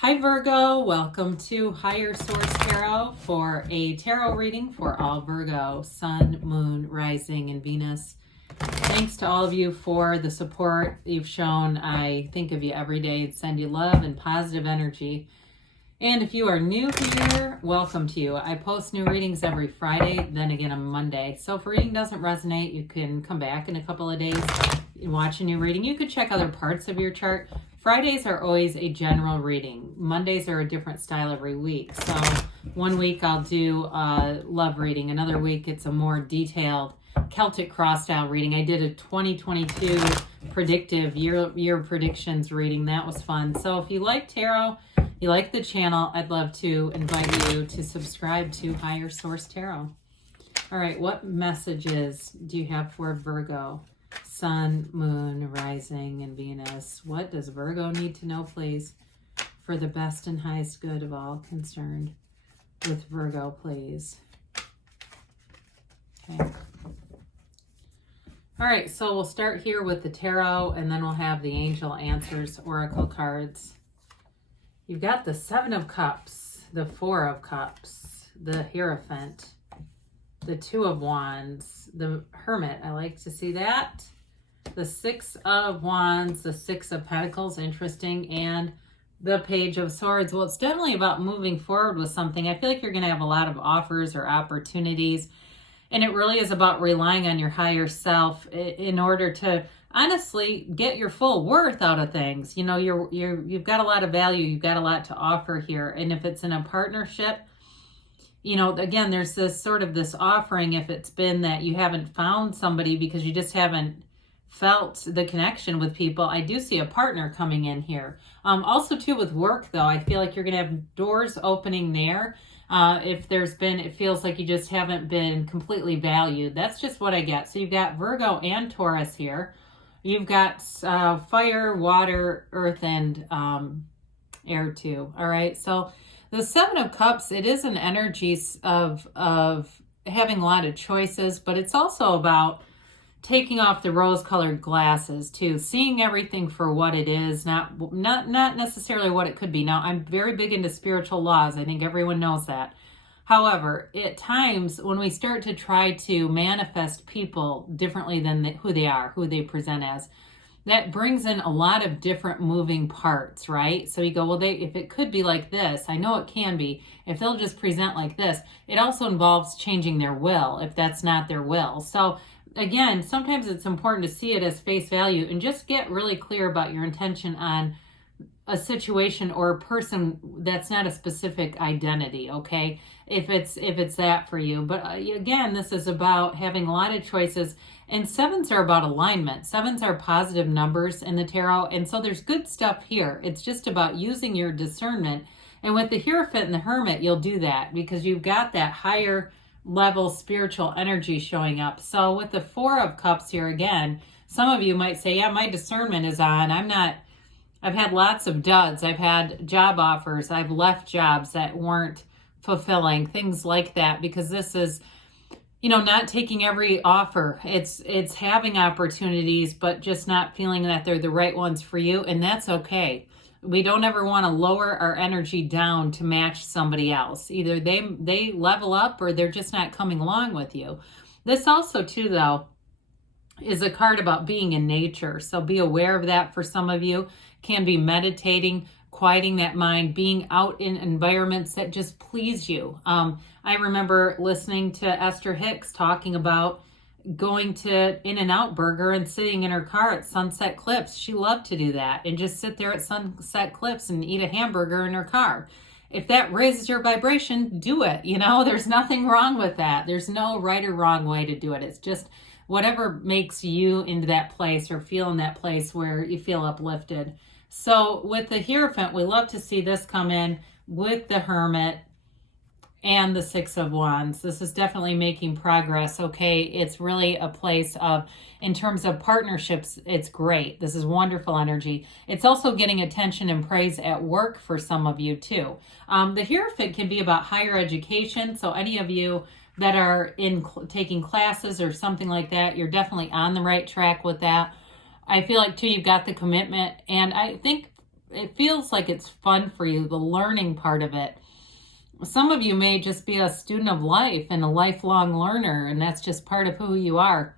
Hi Virgo, welcome to Higher Source Tarot for a tarot reading for all Virgo, Sun, Moon, Rising, and Venus. Thanks to all of you for the support you've shown. I think of you every day, send you love and positive energy. And if you are new here, welcome to you. I post new readings every Friday, then again on Monday. So if a reading doesn't resonate, you can come back in a couple of days and watch a new reading. You could check other parts of your chart. Fridays are always a general reading. Mondays are a different style every week. So one week I'll do a love reading. Another week it's a more detailed Celtic cross style reading. I did a 2022 predictive year predictions reading. That was fun. So if you like tarot, you like the channel, I'd love to invite you to subscribe to Higher Source Tarot. All right, what messages do you have for Virgo? Sun, Moon, Rising, and Venus. What does Virgo need to know, please, for the best and highest good of all concerned with Virgo, please? Okay. All right, so we'll start here with the tarot, and then we'll have the Angel Answers Oracle cards. You've got the Seven of Cups, the Four of Cups, the Hierophant, the Two of Wands, the Hermit. I like to see that. The Six of Wands, the Six of Pentacles, interesting, and the Page of Swords. Well, it's definitely about moving forward with something. I feel like you're going to have a lot of offers or opportunities, and it really is about relying on your higher self in order to honestly get your full worth out of things. You know, you've got a lot of value, you've got a lot to offer here, and if it's in a partnership, you know, again, there's this sort of this offering if it's been that you haven't found somebody because you just haven't felt the connection with people. I do see a partner coming in here. Also too with work though, I feel like you're gonna have doors opening there. If there's been, it feels like you just haven't been completely valued. That's just what I get. So you've got Virgo and Taurus here. You've got fire, water, earth, and air too. All right. So the Seven of Cups, it is an energy of having a lot of choices, but it's also about taking off the rose-colored glasses too, seeing everything for what it is, not necessarily what it could be. Now, I'm very big into spiritual laws. I think everyone knows that. However, at times when we start to try to manifest people differently than who they are, who they present as, that brings in a lot of different moving parts, right? So you go, well, if it could be like this, I know it can be. If they'll just present like this, it also involves changing their will if that's not their will. So again, sometimes it's important to see it as face value and just get really clear about your intention on a situation or a person that's not a specific identity, okay? If it's that for you. But again, this is about having a lot of choices, and sevens are about alignment. Sevens are positive numbers in the tarot, and so there's good stuff here. It's just about using your discernment. And with the Hierophant and the Hermit, you'll do that because you've got that higher level spiritual energy showing up. So with the Four of Cups here again, some of you might say, yeah, my discernment is on. I've had lots of duds. I've had job offers. I've left jobs that weren't fulfilling, things like that, because this is, you know, not taking every offer. It's having opportunities, but just not feeling that they're the right ones for you. And that's okay. We don't ever want to lower our energy down to match somebody else. Either they level up or they're just not coming along with you. This also too, though, is a card about being in nature. So be aware of that for some of you. Can be meditating, quieting that mind, being out in environments that just please you. I remember listening to Esther Hicks talking about going to In-N-Out Burger and sitting in her car at Sunset Cliffs. She loved to do that and just sit there at Sunset Cliffs and eat a hamburger in her car. If that raises your vibration, do it. You know, there's nothing wrong with that. There's no right or wrong way to do it. It's just whatever makes you into that place or feel in that place where you feel uplifted. So with the Hierophant, we love to see this come in with the Hermit and the Six of Wands. This is definitely making progress, okay? It's really a place of, in terms of partnerships, it's great. This is wonderful energy. It's also getting attention and praise at work for some of you too. The Hierophant can be about higher education, so any of you that are taking classes or something like that, you're definitely on the right track with that. I feel like too, you've got the commitment, and I think it feels like it's fun for you, the learning part of it. Some of you may just be a student of life and a lifelong learner, and that's just part of who you are.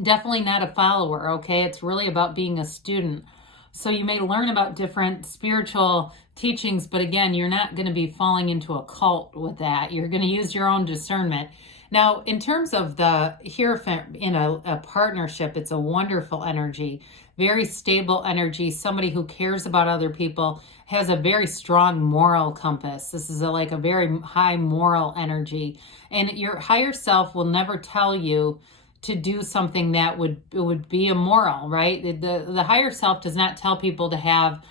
Definitely not a follower, okay? It's really about being a student. So you may learn about different spiritual teachings, but again, you're not going to be falling into a cult with that. You're going to use your own discernment. Now, in terms of the Hierophant in a partnership, it's a wonderful energy, very stable energy, somebody who cares about other people, has a very strong moral compass. This is like a very high moral energy. And your higher self will never tell you to do something that would be immoral, right? The higher self does not tell people to have,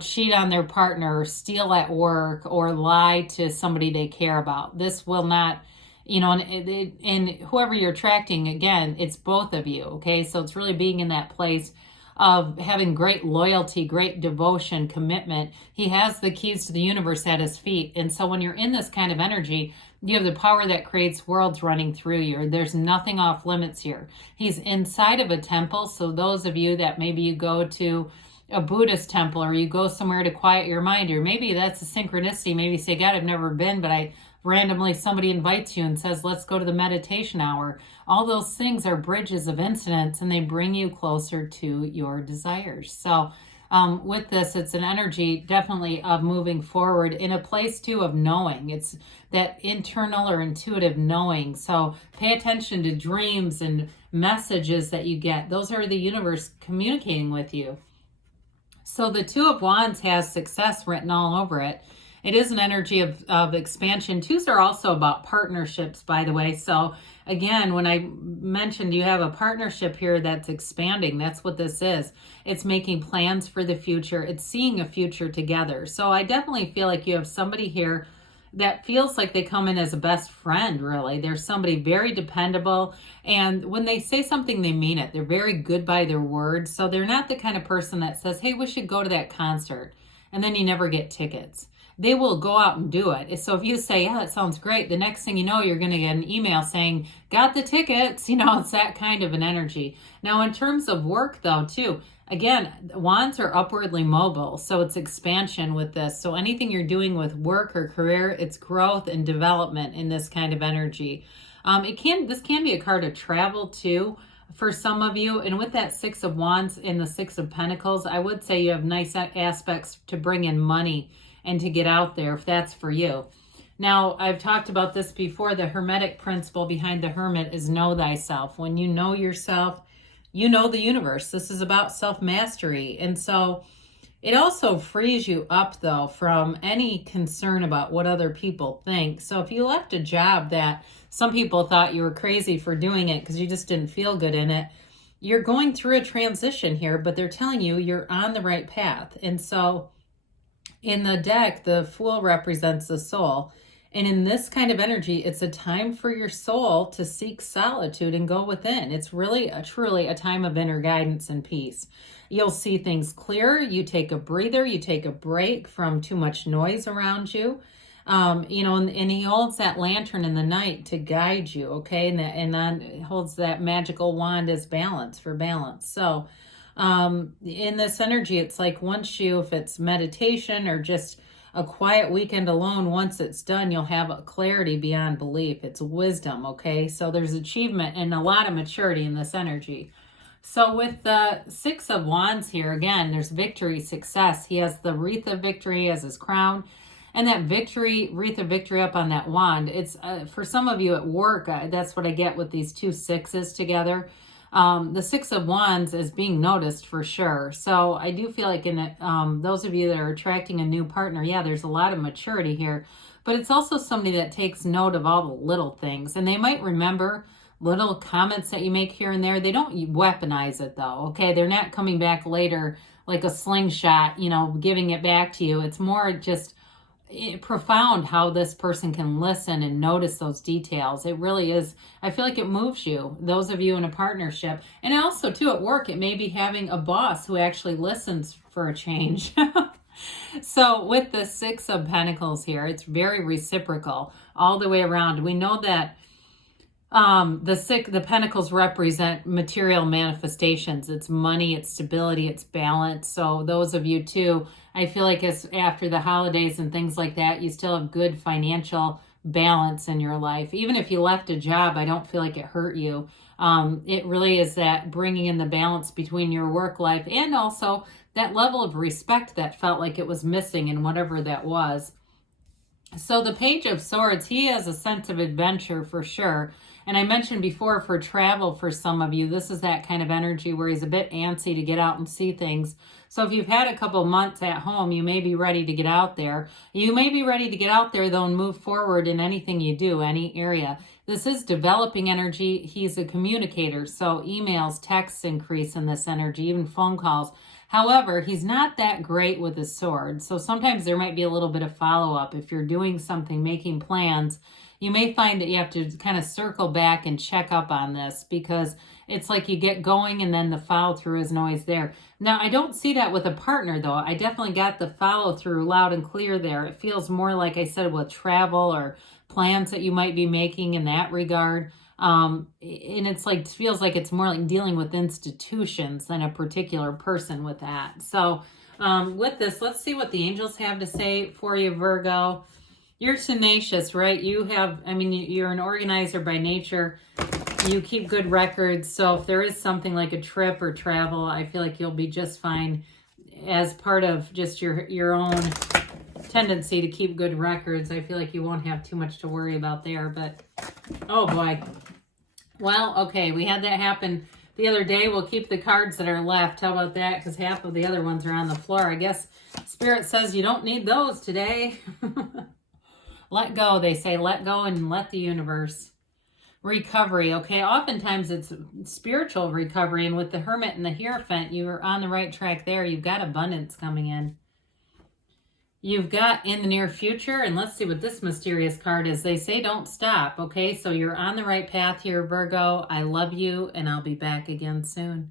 cheat on their partner or steal at work or lie to somebody they care about. This will not, and whoever you're attracting, again, it's both of you, okay? So it's really being in that place of having great loyalty, great devotion, commitment. He has the keys to the universe at his feet. And so when you're in this kind of energy, you have the power that creates worlds running through you. There's nothing off limits here. He's inside of a temple. So those of you that maybe you go to a Buddhist temple or you go somewhere to quiet your mind, or maybe that's a synchronicity. Maybe you say, God, I've never been, but randomly somebody invites you and says, let's go to the meditation hour. All those things are bridges of incidents, and they bring you closer to your desires. So with this, it's an energy definitely of moving forward in a place too of knowing. It's that internal or intuitive knowing. So pay attention to dreams and messages that you get. Those are the universe communicating with you. So the Two of Wands has success written all over it. It is an energy of expansion. Twos are also about partnerships, by the way. So again, when I mentioned you have a partnership here that's expanding, that's what this is. It's making plans for the future. It's seeing a future together. So I definitely feel like you have somebody here that feels like they come in as a best friend, really. They're somebody very dependable. And when they say something, they mean it. They're very good by their word. So they're not the kind of person that says, hey, we should go to that concert, and then you never get tickets. They will go out and do it. So if you say, yeah, that sounds great, the next thing you know, you're going to get an email saying, got the tickets. It's that kind of an energy. Now, in terms of work, though, too, again, wands are upwardly mobile. So it's expansion with this. So anything you're doing with work or career, it's growth and development in this kind of energy. This can be a card of travel, too, for some of you. And with that Six of Wands and the Six of Pentacles, I would say you have nice aspects to bring in money and to get out there if that's for you. Now, I've talked about this before. The Hermetic principle behind the Hermit is know thyself. When you know yourself, you know the universe. This is about self-mastery. And so it also frees you up, though, from any concern about what other people think. So if you left a job that some people thought you were crazy for doing it because you just didn't feel good in it, you're going through a transition here, but they're telling you you're on the right path. And so in the deck, the Fool represents the soul. And in this kind of energy, it's a time for your soul to seek solitude and go within. It's really, truly a time of inner guidance and peace. You'll see things clearer. You take a breather. You take a break from too much noise around you. And he holds that lantern in the night to guide you, okay? And then holds that magical wand as balance, for balance. So in this energy, it's like if it's meditation or just a quiet weekend alone, once it's done, you'll have a clarity beyond belief. It's wisdom, okay? So there's achievement and a lot of maturity in this energy. So with the Six of Wands here, again, there's victory, success. He has the wreath of victory as his crown. And that wreath of victory up on that wand, it's for some of you at work, that's what I get with these two sixes together. The Six of Wands is being noticed for sure. So I do feel like those of you that are attracting a new partner, yeah, there's a lot of maturity here. But it's also somebody that takes note of all the little things. And they might remember little comments that you make here and there. They don't weaponize it, though, okay? They're not coming back later like a slingshot, giving it back to you. It's more just profound how this person can listen and notice those details. It really is. I feel like it moves you, those of you in a partnership. And also, too, at work, it may be having a boss who actually listens for a change. So with the Six of Pentacles here, it's very reciprocal all the way around. We know that The pentacles represent material manifestations. It's money, it's stability, it's balance. So those of you too, I feel like as after the holidays and things like that, you still have good financial balance in your life. Even if you left a job, I don't feel like it hurt you. It really is that bringing in the balance between your work life and also that level of respect that felt like it was missing in whatever that was. So the Page of Swords, he has a sense of adventure for sure. And I mentioned before for travel for some of you, this is that kind of energy where he's a bit antsy to get out and see things. So if you've had a couple months at home, you may be ready to get out there. You may be ready to get out there though and move forward in anything you do, any area. This is developing energy. He's a communicator. So emails, texts increase in this energy, even phone calls. However, he's not that great with his sword. So sometimes there might be a little bit of follow-up. If you're doing something, making plans, you may find that you have to kind of circle back and check up on this because it's like you get going and then the follow-through isn't always there. Now, I don't see that with a partner, though. I definitely got the follow-through loud and clear there. It feels more like I said with travel or plans that you might be making in that regard. And it's like, feels like it's more like dealing with institutions than a particular person with that. So with this, let's see what the angels have to say for you, Virgo. You're tenacious, right? You have, I mean, you're an organizer by nature. You keep good records. So if there is something like a trip or travel, I feel like you'll be just fine as part of just your own tendency to keep good records. I feel like you won't have too much to worry about there, but oh boy. Well, okay, we had that happen the other day. We'll keep the cards that are left. How about that? Because half of the other ones are on the floor. I guess Spirit says you don't need those today. Let go, they say. Let go and let the universe. Recovery, okay? Oftentimes it's spiritual recovery, and with the Hermit and the Hierophant, you're on the right track there. You've got abundance coming in. You've got in the near future, and let's see what this mysterious card is. They say don't stop, okay? So you're on the right path here, Virgo. I love you, and I'll be back again soon.